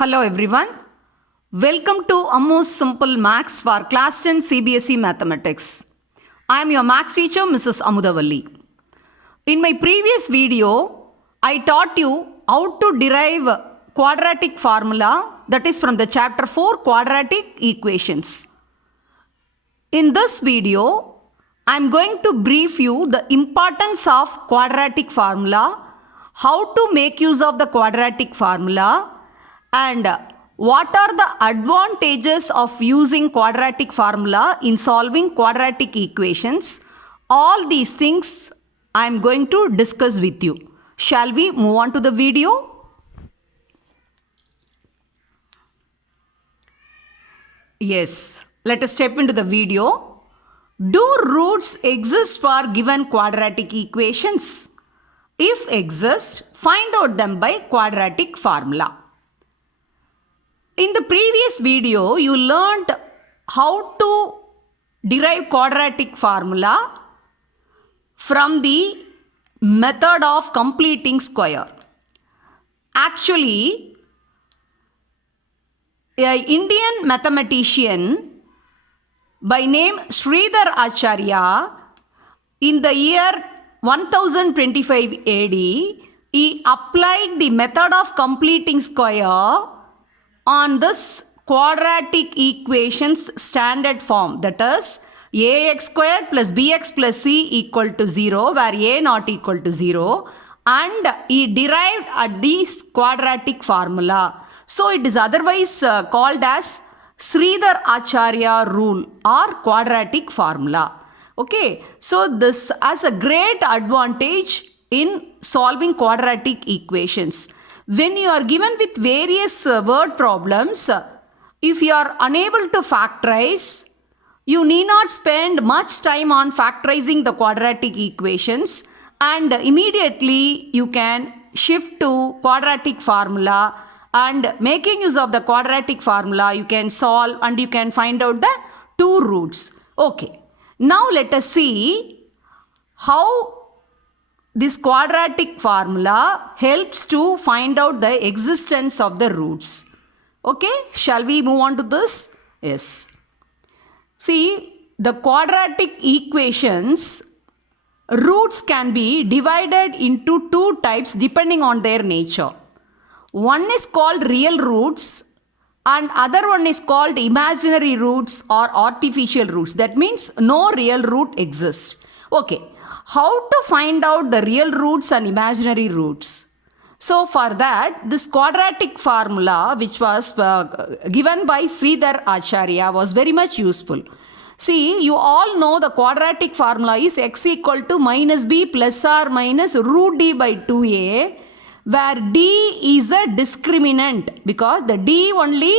Hello everyone. Welcome to Ammu's Simple Maths for Class 10 CBSE Mathematics. I am your Maths teacher Mrs. Amudavalli. In my previous video, I taught you how to derive quadratic formula, that is from the chapter 4 quadratic equations. In this video, I am going to brief you the importance of quadratic formula, how to make use of the quadratic formula, and what are the advantages of using quadratic formula in solving quadratic equations. All these things I am going to discuss with you. Shall we move on to the video? Yes, let us step into the video. Do roots exist for given quadratic equations? If exist, find out them by quadratic formula. In the previous video, you learnt how to derive quadratic formula from the method of completing square. Actually, an Indian mathematician by name Sridhar Acharya, in the year 1025 AD, he applied the method of completing square on this quadratic equations standard form, that is ax squared plus bx plus c equal to 0, where a not equal to 0, and he derived at this quadratic formula. So it is otherwise called as Sridhar Acharya rule or quadratic formula. Okay, so this has a great advantage in solving quadratic equations. When you are given with various word problems, if you are unable to factorize, you need not spend much time on factorizing the quadratic equations, and immediately you can shift to quadratic formula, and making use of the quadratic formula you can solve and you can find out the two roots. Okay, now let us see how this quadratic formula helps to find out the existence of the roots. Okay, shall we move on to this? Yes. See, the quadratic equations roots can be divided into two types depending on their nature. One is called real roots and other one is called imaginary roots or artificial roots. That means no real root exists. Okay. How to find out the real roots and imaginary roots? So for that, this quadratic formula which was given by Sridhar Acharya was very much useful. See, you all know the quadratic formula is x equal to minus b plus or minus root d by 2a, where d is the discriminant because the d only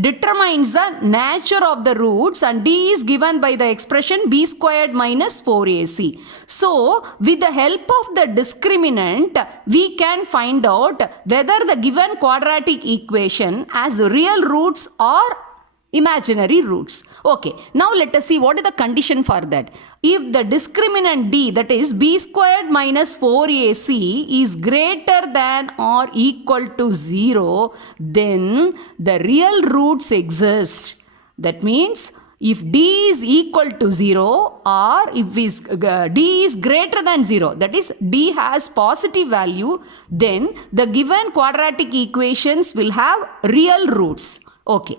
determines the nature of the roots, and d is given by the expression b squared minus 4ac. So, with the help of the discriminant, we can find out whether the given quadratic equation has real roots or imaginary roots. Okay, now let us see what is the condition for that. If the discriminant d, that is b squared minus 4ac, is greater than or equal to 0, then the real roots exist. That means if d is equal to 0 or if d is greater than 0, that is d has positive value, then the given quadratic equations will have real roots. Okay.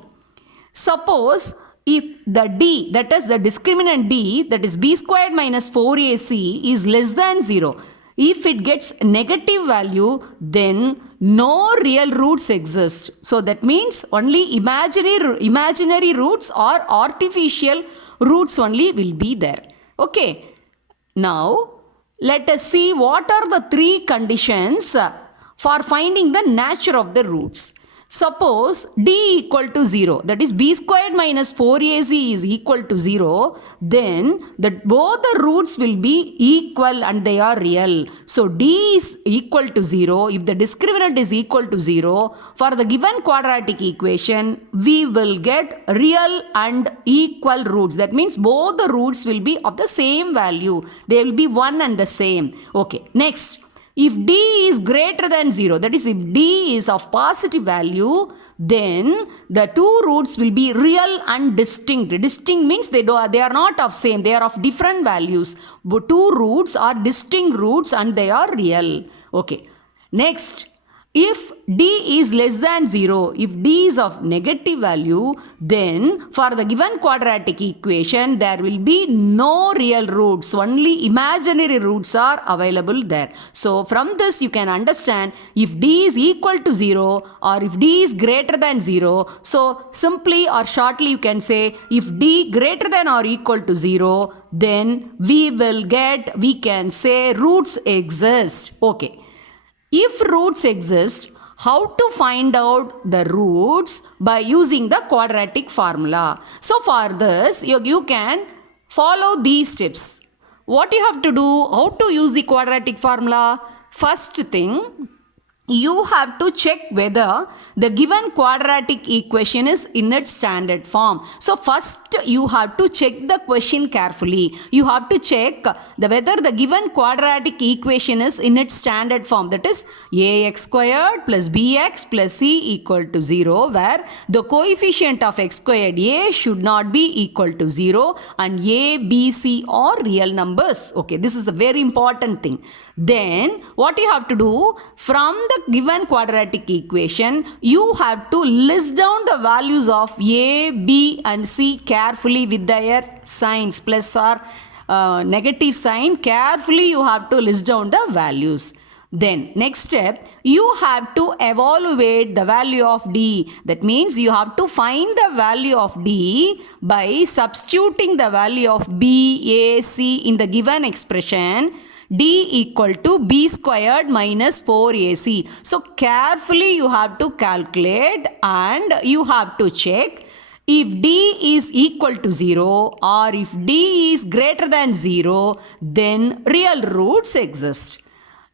Suppose if the d, that is the discriminant d, that is b squared minus 4ac, is less than 0. If it gets negative value, then no real roots exist. So that means only imaginary roots or artificial roots only will be there. Okay. Now let us see what are the three conditions for finding the nature of the roots. Suppose d equal to 0, that is b squared minus 4ac is equal to 0, then both the roots will be equal and they are real. So d is equal to 0. If the discriminant is equal to 0, for the given quadratic equation, we will get real and equal roots. That means both the roots will be of the same value. They will be one and the same. Okay, next. If D is greater than 0, that is if D is of positive value, then the two roots will be real and distinct. Distinct means they are not of same, they are of different values. But two roots are distinct roots and they are real. Okay. Next, if D is less than 0, if D is of negative value, then for the given quadratic equation, there will be no real roots. Only imaginary roots are available there. So from this you can understand if D is equal to 0 or if D is greater than 0. So simply or shortly you can say if D greater than or equal to 0, then we can say roots exist. Okay. If roots exist, how to find out the roots? By using the quadratic formula. So for this, you can follow these steps. What you have to do? How to use the quadratic formula? First thing, you have to check whether the given quadratic equation is in its standard form. So first you have to check the question carefully. You have to check whether the given quadratic equation is in its standard form, that is ax squared plus bx plus c equal to 0, where the coefficient of x squared a should not be equal to 0 and a, b, c are real numbers. Okay, this is a very important thing. Then what you have to do, from the given quadratic equation, you have to list down the values of a, b and c carefully with their signs, plus or negative sign. Carefully you have to list down the values. Then next step, you have to evaluate the value of D. That means you have to find the value of D by substituting the value of B, A, C in the given expression. D equal to B squared minus 4AC. So carefully you have to calculate and you have to check if D is equal to 0 or if D is greater than 0, then real roots exist.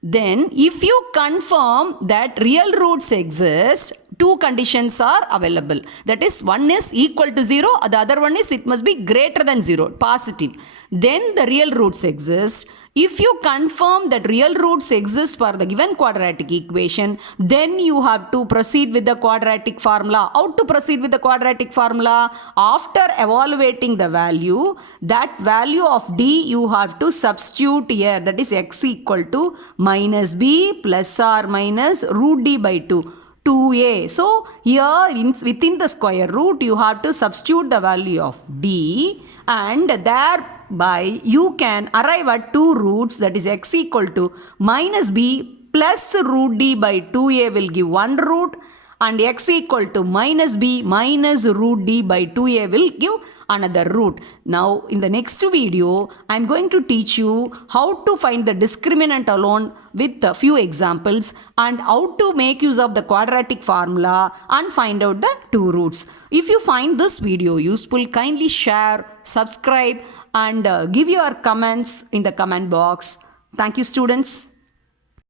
Then if you confirm that real roots exist, two conditions are available. That is, one is equal to 0, the other one is it must be greater than 0, positive. Then the real roots exist. If you confirm that real roots exist for the given quadratic equation, then you have to proceed with the quadratic formula. How to proceed with the quadratic formula? After evaluating the value, that value of D you have to substitute here. That is x equal to minus b plus or minus root d by 2. 2a. So here within the square root you have to substitute the value of D, and thereby you can arrive at two roots, that is x equal to minus b plus root d by 2a will give one root, and x equal to minus b minus root d by 2a will give another root. Now in the next video I am going to teach you how to find the discriminant alone with a few examples, and how to make use of the quadratic formula and find out the two roots. If you find this video useful, kindly share, subscribe and give your comments in the comment box. Thank you, students.